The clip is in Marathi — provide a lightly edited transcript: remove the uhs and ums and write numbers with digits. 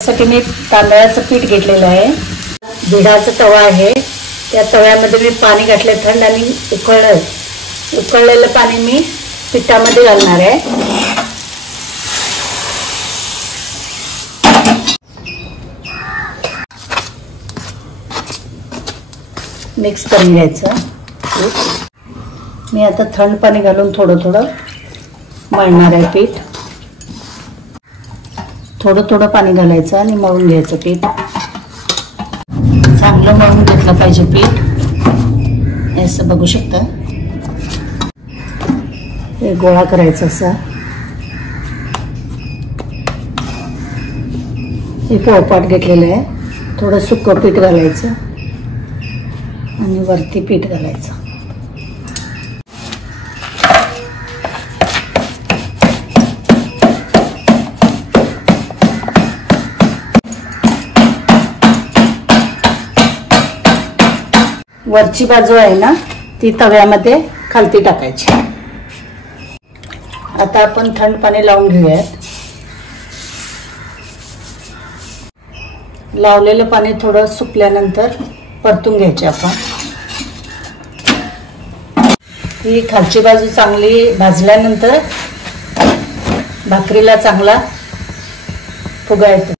साठी मी तांदळाचं पीठ घेतलेलं आहे। भिडाचा तवा आहे, त्या तव्यामध्ये मी पाणी घातले थंड आणि उकळलेलं पाणी मी पिठामध्ये घालणार आहे। मिक्स करून घ्यायचं। मी आता थंड पाणी घालून थोडं थोडं मळणार आहे पीठ। थोडं थोडं पाणी घालायचं आणि मळून घ्यायचं पीठ। चांगलं मळून घेतलं पाहिजे पीठ। असं बघू शकता, हे गोळा करायचा असा। हे पोळपाट घेतलेलं आहे, थोडं सुकं पीठ घालायचं आणि वरती पीठ घालायचं। वरची बाजू आहे ना, ती तव्यामध्ये खालती टाकायची। आता आपण थंड पाणी लावून घेऊयात। लावलेलं पाणी थोडं सुकल्यानंतर परतून घ्यायचे आपण। ही खालची बाजू चांगली भाजल्यानंतर भाकरीला चांगला फुगा येतो।